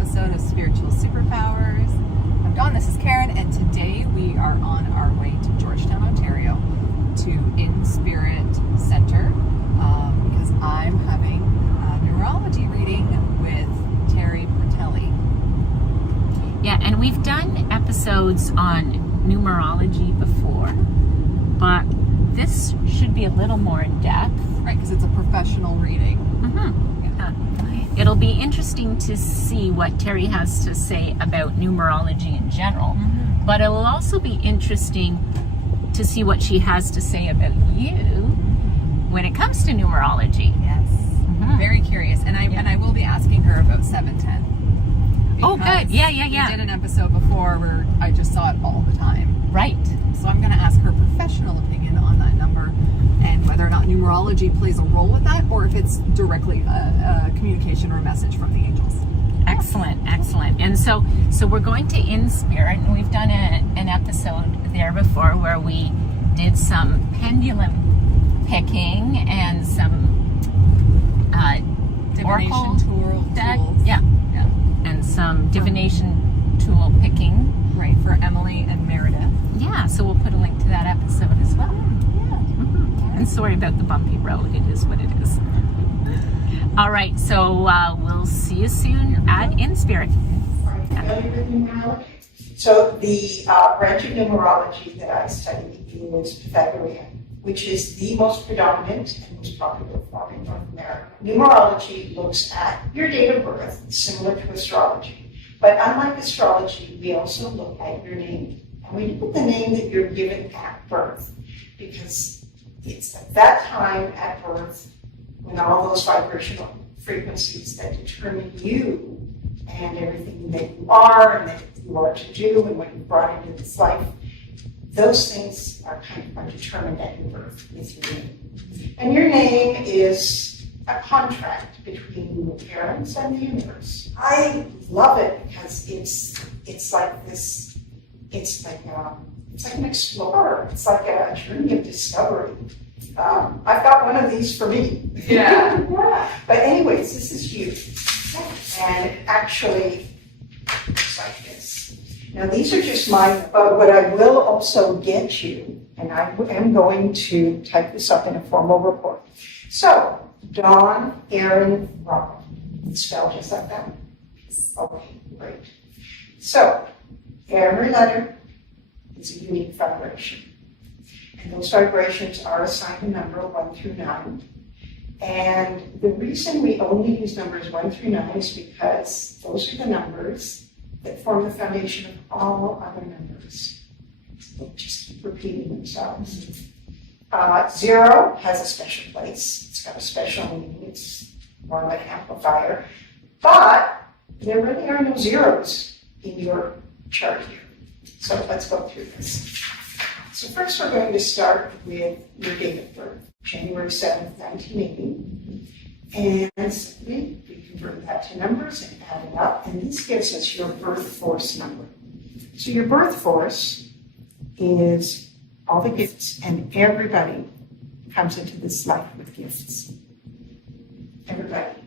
episode of Spiritual Superpowers. I'm Dawn, this is Caron, and today we are on our way to Georgetown, Ontario to InSpirit Centre because I'm having a numerology reading with Terri Portelli. Yeah, and we've done episodes on numerology before, but this should be a little more in depth. Right, because it's a professional reading. It'll be interesting to see what Terri has to say about numerology in general, but it'll also be interesting to see what she has to say about you when it comes to numerology. Yes, very curious, and I will be asking her about 710. Oh, good. Yeah. We did an episode before where I just saw it all the time. Right. So I'm going to ask her professional opinion on that number and whether or not numerology plays a role with that, or if it's directly a communication or a message from the angels. Excellent. And so we're going to InSpirit, and we've done an episode there before where we did some pendulum picking and some Divination oracle tools. Yeah, and some divination tool picking. Right, for Emily and Meredith. Yeah, so we'll put a link to that episode as well. And sorry about the bumpy road. It is what it is. All right, so we'll see you soon at InSpirit. Are you familiar with numerology? So the branch of numerology that I study is Pythagorean, which is the most predominant and most popular form in North America. Numerology looks at your date of birth, similar to astrology. But unlike astrology, we also look at your name. And we look at the name that you're given at birth, because it's at that time at birth when all those vibrational frequencies that determine you and everything that you are and that you are to do and what you brought into this life, those things are kind of determined at your birth with your name. And your name is a contract between your parents and the universe. I love it because it's like this. It's like an explorer. It's like a journey of discovery. I've got one of these for me. Yeah. But anyways, this is you, and it actually looks like this. Now these are just mine, but what I will also get you, and I am going to type this up in a formal report. So. Dawn, Caron, Robin. It's spelled just like that? Okay, great. So, every letter is a unique vibration. And those vibrations are assigned a number 1 through 9. And the reason we only use numbers 1 through 9 is because those are the numbers that form the foundation of all other numbers. They just keep repeating themselves. 0 has a special place. It's got a special meaning. It's more of an amplifier. But there really are no zeros in your chart here. So let's go through this. So first we're going to start with your date of birth, January 7th, 1980. And simply we convert that to numbers and add it up. And this gives us your birth force number. So your birth force is all the gifts, and everybody comes into this life with gifts. Everybody,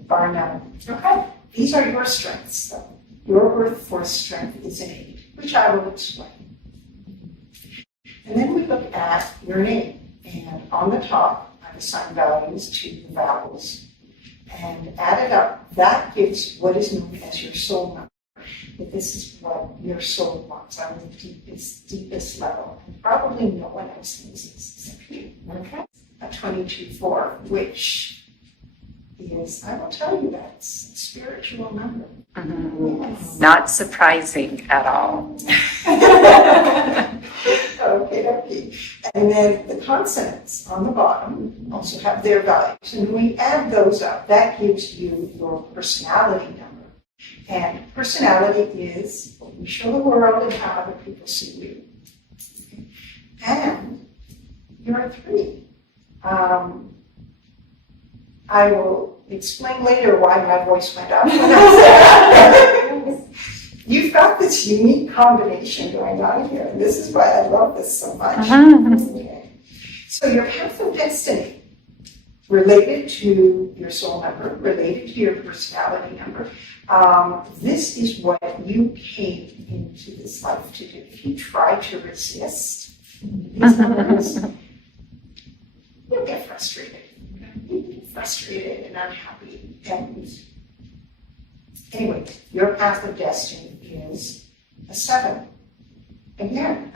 bar none. Okay? These are your strengths, though. Your birth force strength is an 8, which I will explain. And then we look at your name, and on the top, I've assigned values to the vowels. And added up, that gives what is known as your soul number. But this is what your soul wants on the deepest level. And probably no one else knows this except you. Okay? A 22-4, which is, I will tell you, that's a spiritual number. Yes. Not surprising at all. Okay. And then the consonants on the bottom also have their values. And when we add those up, that gives you your personality number. And personality is what you show the world and how other people see you. Okay. And you're a 3. I will explain later why my voice went up when I said you've got this unique combination going on here, and this is why I love this so much. Okay. So your path of destiny related to your soul number, related to your personality number. This is what you came into this life to do. If you try to resist these numbers, you'll get frustrated. You'll get frustrated and unhappy. And anyway, your path of destiny is a 7. Again,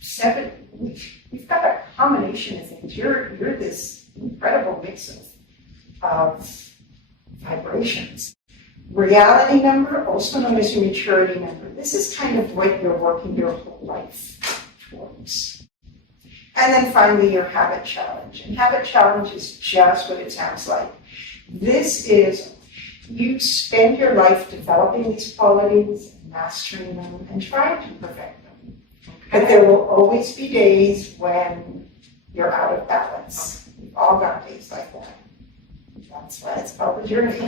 7, we've got a combination of things. You're this incredible mix of vibrations. Reality number, also known as your maturity number. This is kind of what you're working your whole life towards. And then finally, your habit challenge. And habit challenge is just what it sounds like. This is, you spend your life developing these qualities, mastering them, and trying to perfect them. But there will always be days when you're out of balance. We've all got days like that. That's why it's called the journey.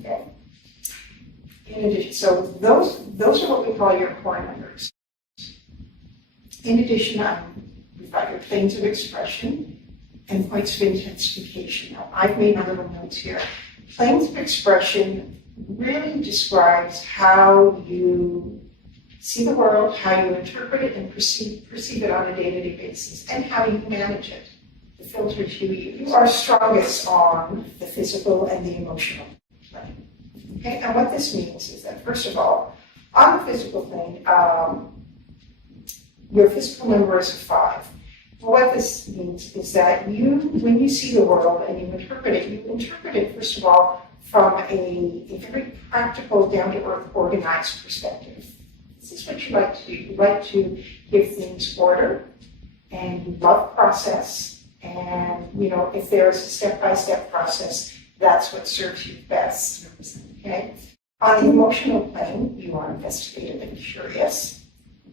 Okay. In addition, so those are what we call your core numbers. In addition, we've got your planes of expression and points of intensification. Now, I've made my little notes here. Planes of expression really describes how you see the world, how you interpret it and perceive it on a day-to-day basis, and how you manage it. The filters you are strongest on the physical and the emotional plane. Okay, and what this means is that, first of all, on the physical plane, your physical number is a 5. What this means is that when you see the world and you interpret it, first of all, from a very practical, down-to-earth, organized perspective. This is what you like to do. You like to give things order, and you love process, and, if there's a step-by-step process, that's what serves you best. Okay? On the emotional plane, you are investigative and curious.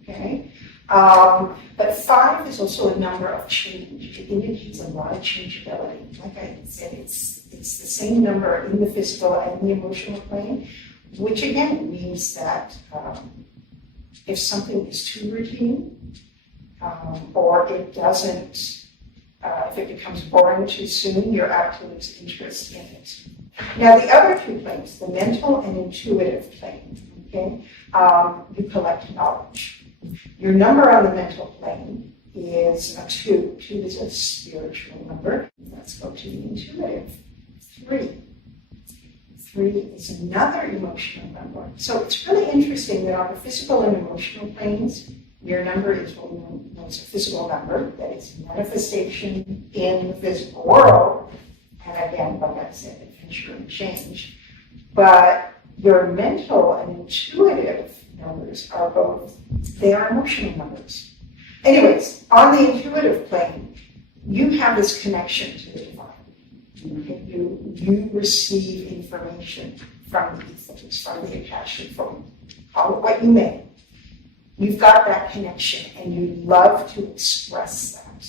Okay? But 5 is also a number of change. It indicates a lot of changeability. Like I said, it's the same number in the physical and the emotional plane, which again means that if something is too routine, or it doesn't, if it becomes boring too soon, you're apt to lose interest in it. Now, the other 2 planes, the mental and intuitive plane, okay, you collect knowledge. Your number on the mental plane is a 2. 2 is a spiritual number. Let's go to the intuitive. 3. 3 is another emotional number. So it's really interesting that on the physical and emotional planes, your number is what we know as a physical number, that is manifestation in the physical world. And again, like I said, adventure and change. But your mental and intuitive numbers are both, they are emotional numbers. Anyways, on the intuitive plane, you have this connection to the divine. You receive information from the ethos, from the Akashic, from call it what you may. You've got that connection and you love to express that.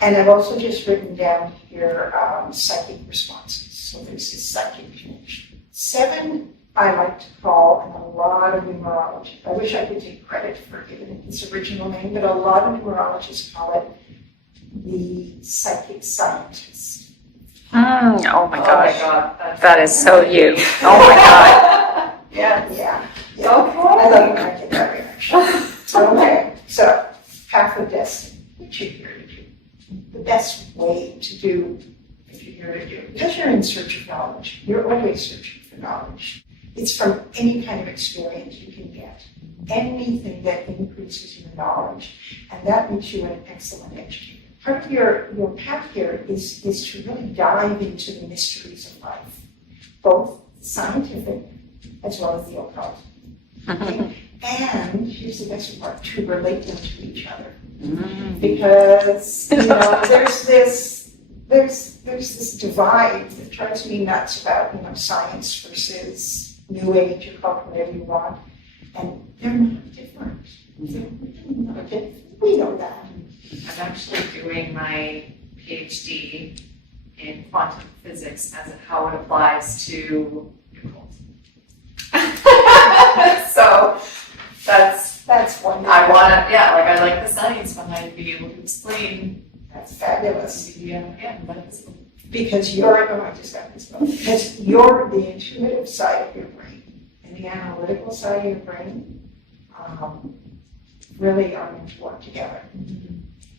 And I've also just written down here psychic responses. So there's this psychic connection. 7, I like to call, and a lot of numerology, I wish I could take credit for giving it its original name, but a lot of numerologists call it the psychic scientist. Oh my gosh. God. That is so you. Oh my God. Yeah. Okay. I love when I get that reaction. Okay, so path of destiny, what you're here to do. The best way to do if you're here to do, because you're in search of knowledge. You're always searching for knowledge. It's from any kind of experience you can get. Anything that increases your knowledge, and that makes you an excellent educator. Part of your path here is to really dive into the mysteries of life, both scientific as well as the occult. Okay? And here's the best part, to relate them to each other. Because, there's this divide that drives me nuts about, science versus New Age, or call it whatever you want. And they're not different. They're really not different. We know that. I'm actually doing my PhD in quantum physics as to how it applies to occult. So that's That's wonderful. I like the science, but I'd be able to explain That's fabulous. Yeah, that's Because you're, oh, I just got this one. Because you're the intuitive side of your brain and the analytical side of your brain really are meant to work together.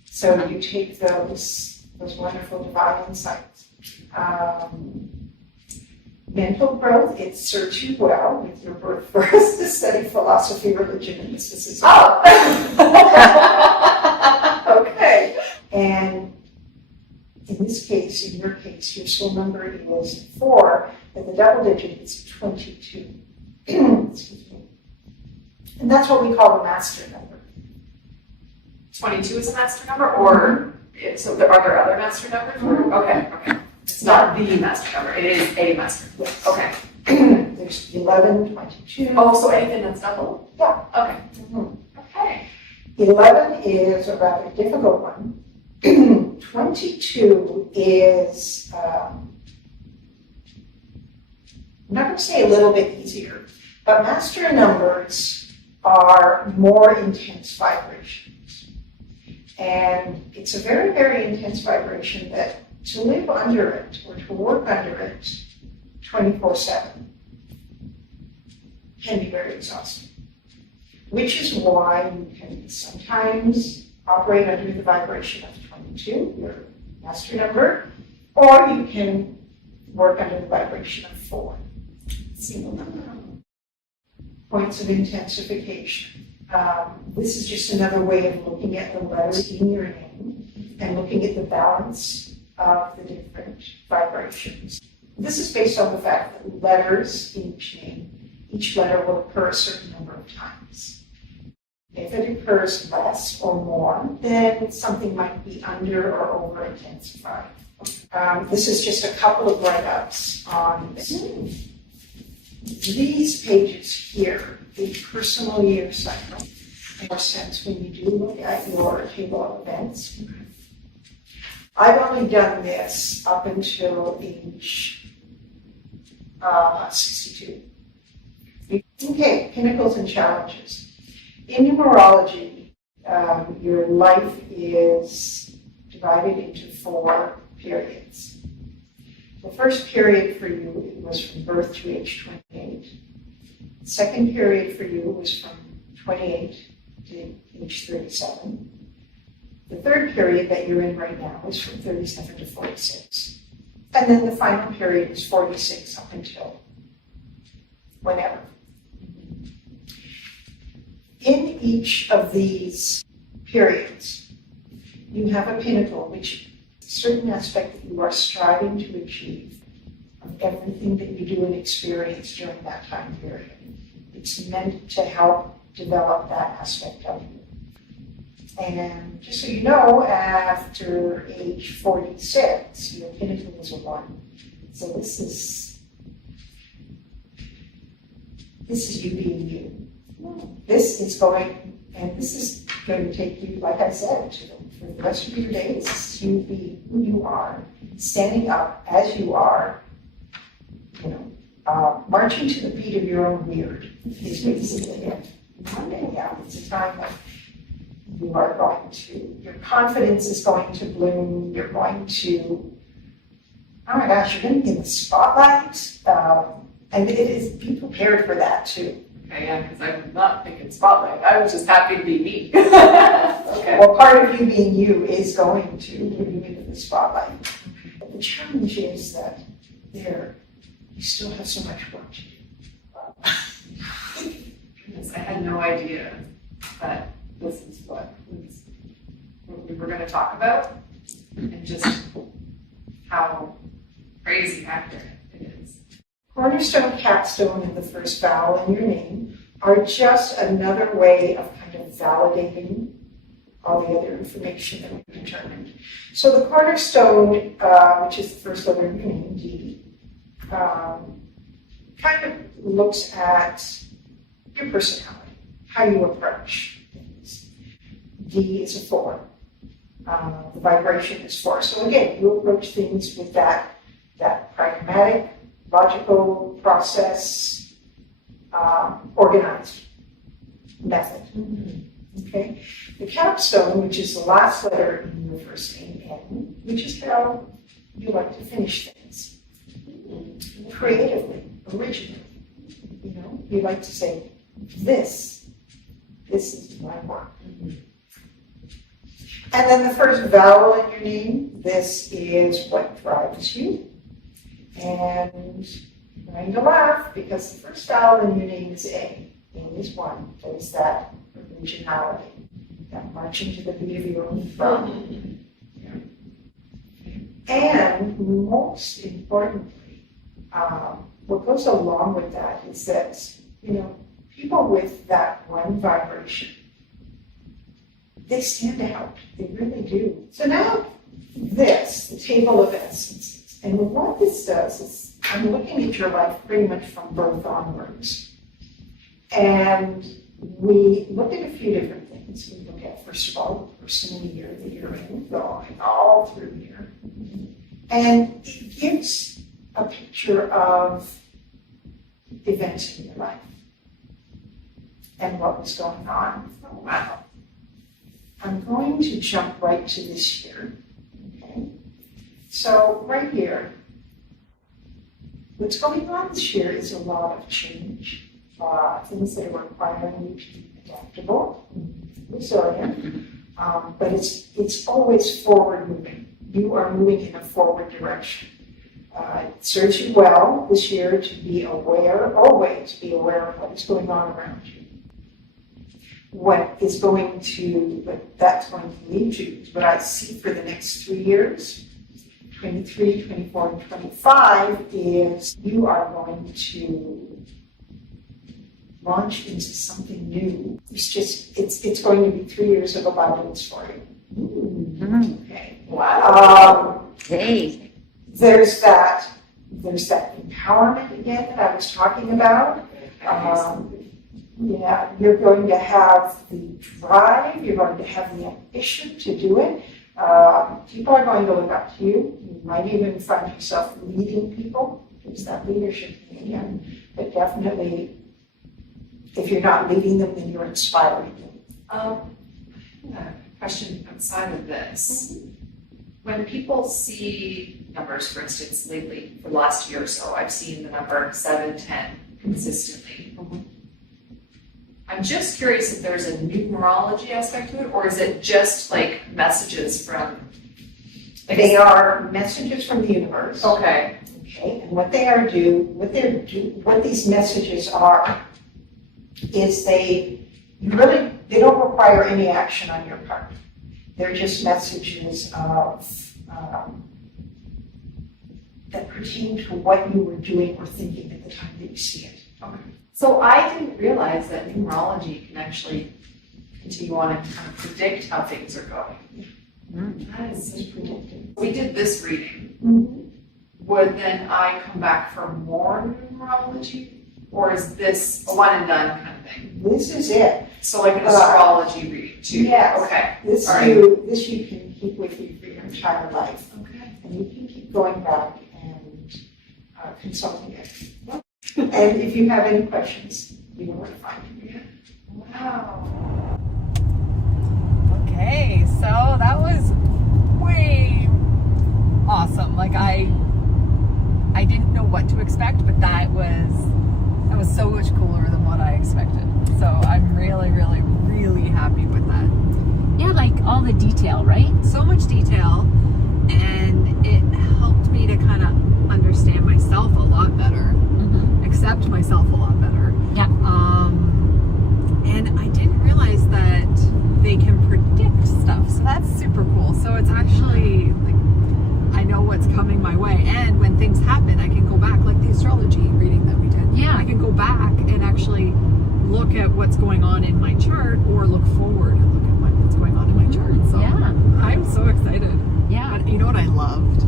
So you take those wonderful divine insights. Mental growth, it serves you well with your birth first to study philosophy, religion, and mysticism. Oh! Okay. And in this case, in your case, your soul number is 4, and the double digit is 22. Excuse me. And that's what we call the master number. 22 is a master number, or so are there other master numbers? Okay. It's not the master number, it is a master. Yes. Okay. There's 11, 22. Oh, so anything that's double? Yeah. Okay. Mhm. Okay. 11 is a rather difficult one. 22 is, I'm not going to say a little bit easier, but master numbers are more intense vibrations. And it's a very, very intense vibration that to live under it or to work under it 24/7 can be very exhausting. Which is why you can sometimes operate under the vibration of 22, your master number, or you can work under the vibration of 4, single number. Points of intensification. This is just another way of looking at the letters in your name and looking at the balance of the different vibrations. This is based on the fact that letters in each name, each letter will occur a certain number of times. If it occurs less or more, then something might be under or over intensified. This is just a couple of write-ups on these pages here, the personal year cycle. In a sense, when you do look at your table of events, I've only done this up until age 62. Okay, pinnacles and challenges. In numerology, your life is divided into 4 periods. The first period for you was from birth to age 28. The second period for you was from 28 to age 37. The third period that you're in right now is from 37 to 46. And then the final period is 46 up until whenever. In each of these periods, you have a pinnacle, which is a certain aspect that you are striving to achieve of everything that you do and experience during that time period. It's meant to help develop that aspect of you. And just so you know, after age 46, your pinnacle is a 1. So this is you being you. This is going to take you, like I said, for the rest of your days. This is you being who you are, standing up as you are, marching to the beat of your own weird is basically it. Yeah, it's a time when you are going to, your confidence is going to bloom, you're going to, oh my gosh, you're going to be in the spotlight, and it is, be prepared for that too. Okay, yeah, because I'm not thinking spotlight. I was just happy to be me. Okay. Well, part of you being you is going to bring you into the spotlight. But the challenge is that you still have so much work to do. Goodness, I had no idea that this is what we were going to talk about, and just how crazy accurate it is. Cornerstone, capstone, and the first vowel in your name are just another way of kind of validating all the other information that we've determined. So the cornerstone, which is the first letter in your name, D, kind of looks at your personality, how you approach things. D is a 4. The vibration is 4. So again, you approach things with that pragmatic, logical process, organized method. Okay? The capstone, which is the last letter in your first name, N, which is how you like to finish things. Creatively, originally. You know, you like to say, this is my work. And then the first vowel in your name, this is what drives you. And I'm going to laugh because the first vowel in your name is A. A is one. There's that originality, that marching to the beat of your own drum. And most importantly, what goes along with that is that, you know, people with that one vibration, they stand out. They really do. So now this, the table of essences. And what this does is, I'm looking at your life pretty much from birth onwards. And we look at a few different things. We look at, first of all, the person in the year that you're in, going all through here. And it gives a picture of events in your life and what was going on. Oh, wow. I'm going to jump right to this year. Okay? So right here, what's going on this year is a lot of change, things that are requiring you to be adaptable, resilient, but it's always forward moving. You are moving in a forward direction. It serves you well this year to be aware, always be aware of what is going on around you. What that's going to lead to, what I see for the next 3 years, 23, 24, and 25, is you are going to launch into something new. It's going to be 3 years of abundance for you. Okay. Wow. Hey. There's that empowerment again that I was talking about. Yeah, you're going to have the drive, you're going to have the ambition to do it. People are going to look up to you. You might even find yourself leading people. There's that leadership thing again. But definitely, if you're not leading them, then you're inspiring them. A question outside of this. When people see numbers, for instance, lately, for the last year or so, I've seen the number 7, 10 consistently. I'm just curious if there's a numerology aspect to it, or is it just like messages from? They are messages from the universe. Okay. Okay, and what these messages are is they don't require any action on your part. They're just messages of that pertain to what you were doing or thinking at the time that you see it. Okay. So I didn't realize that numerology can actually continue on and kind of predict how things are going. That is such predictive. We did this reading. Would then I come back for more numerology? Or is this a one and done kind of thing? This is it. So like an astrology reading too? Yes. Okay. This you can keep with you for your entire life. Okay. And you can keep going back and consulting it. And if you have any questions, you know where to find me. Wow. Okay, so that was way awesome. Like I didn't know what to expect, but that was so much cooler than what I expected. So I'm really, really, really happy with that. Yeah, like all the detail, right? So much detail, and it helped me to kind of understand myself a lot better, accept myself a lot better. Yeah. And I didn't realize that they can predict stuff, so that's super cool. So it's actually like I know what's coming my way, and when things happen, I can go back, like the astrology reading that we did. Yeah. I can go back and actually look at what's going on in my chart, or look forward and look at what's going on in my chart. So Yeah. I'm so excited. Yeah. But you know what I loved?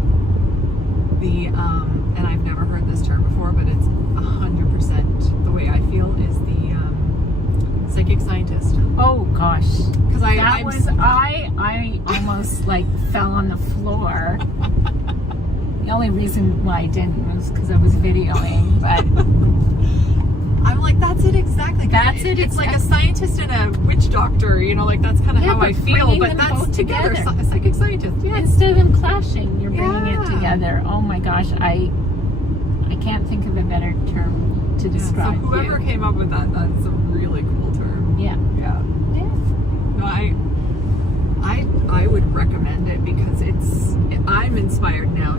And I've never heard this term before, but it's 100% the way I feel is the psychic scientist. Oh gosh. Because I almost like fell on the floor. The only reason why I didn't was because I was videoing, but I'm like, that's it exactly. that's said it's like a scientist and a witch doctor, you know, like that's kind of Yeah, how but I feel, bringing but them that's both together, together. psychic scientist, yes. Instead of them clashing, you're bringing it Yeah. together. Oh my gosh, I can't think of a better term to Yeah, so describe whoever you. came up with that, that's a really cool term. Yeah. Yeah. Yeah. No, I would recommend it because I'm inspired now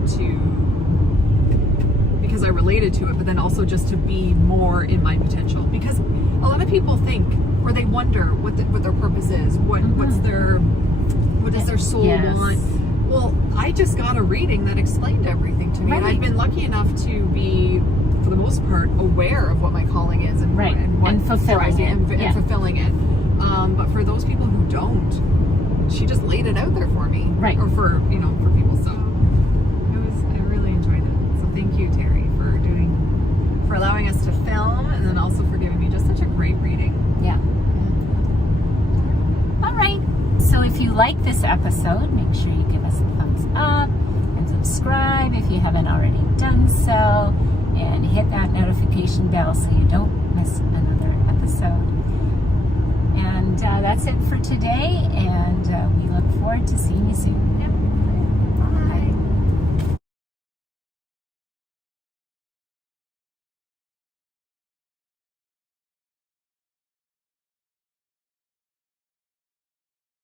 because I related to it, but then also just to be more in my potential. Because a lot of people think, or they wonder what their purpose is, what does their soul Yes. want. Well, I just got a reading that explained everything to me, and Right. I've been lucky enough to be, for the most part, aware of what my calling is and Right. what And fulfilling drives me it. and Yeah. fulfilling it. But for those people who don't, she just laid it out there for me, Right. or for people. So I really enjoyed it. So thank you, Terri, for allowing us to film, and then also for giving me just such a great reading. Yeah. All right. So if you like this episode, make sure you give us a thumbs up and subscribe if you haven't already done so, and hit that notification bell so you don't miss another episode. And that's it for today, and we look forward to seeing you soon. Yep.